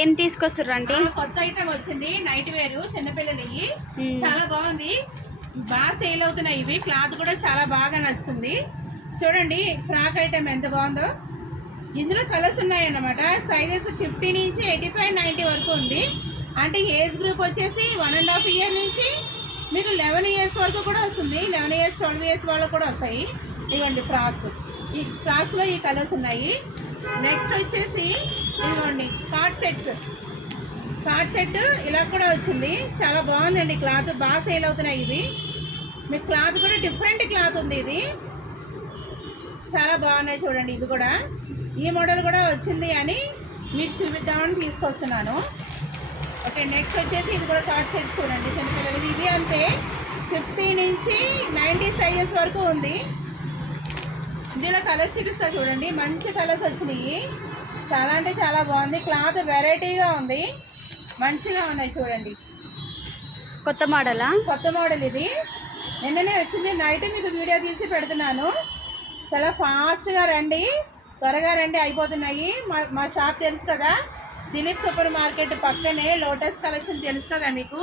ఏం తీసుకొస్తారండి? కొత్త ఐటమ్ వచ్చింది, నైట్ వేర్ చిన్నపిల్లలకి. చాలా బాగుంది, బాగా సేల్ అవుతున్నాయి ఇవి. క్లాత్ కూడా చాలా బాగా నచ్చుతుంది. చూడండి ఫ్రాక్ ఐటమ్ ఎంత బాగుందో. ఇందులో కలర్స్ ఉన్నాయన్నమాట. సైజెస్ 50 నుంచి 85, 90 వరకు ఉంది. అంటే ఏజ్ గ్రూప్ వచ్చేసి 1.5 ఇయర్ నుంచి మీకు 11 ఇయర్స్ వరకు కూడా వస్తుంది. 11 ఇయర్స్ 12 ఇయర్స్ వాళ్ళకు కూడా వస్తాయి. ఇవ్వండి ఫ్రాక్స్. ఈ ఫ్రాక్స్లో ఈ కలర్స్ ఉన్నాయి. నెక్స్ట్ వచ్చేసి ఇదిగోండి కార్డ్ సెట్స్. కార్డ్ సెట్ ఇలా కూడా వచ్చింది, చాలా బాగుందండి. క్లాత్ బాగా సేల్ అవుతున్నాయి ఇవి. మీకు క్లాత్ కూడా డిఫరెంట్ క్లాత్ ఉంది, ఇది చాలా బాగున్నాయి. చూడండి ఇది కూడా ఈ మోడల్ కూడా వచ్చింది అని మీకు చూపిద్దామని తీసుకొస్తున్నాను. ఓకే, నెక్స్ట్ వచ్చేసి ఇది కూడా కార్డ్ సెట్ చూడండి చిన్నపిల్లలు. ఇది అంతే 50 నుంచి 90 సైజెస్ వరకు ఉంది. ఇందులో కలర్స్ చూపిస్తా చూడండి, మంచి కలర్స్ వచ్చినాయి. చాలా అంటే చాలా బాగుంది. క్లాత్ వెరైటీగా ఉంది, మంచిగా ఉన్నాయి. చూడండి కొత్త మోడలా? కొత్త మోడల్ ఇది, నిన్ననే వచ్చింది. నైట్ మీకు వీడియో తీసి పెడుతున్నాను. చాలా ఫాస్ట్గా రండి, త్వరగా రండి, అయిపోతున్నాయి. మా షాప్ తెలుసు కదా, దిలీప్ సూపర్ మార్కెట్ పక్కనే లోటస్ కలెక్షన్ తెలుసు కదా మీకు.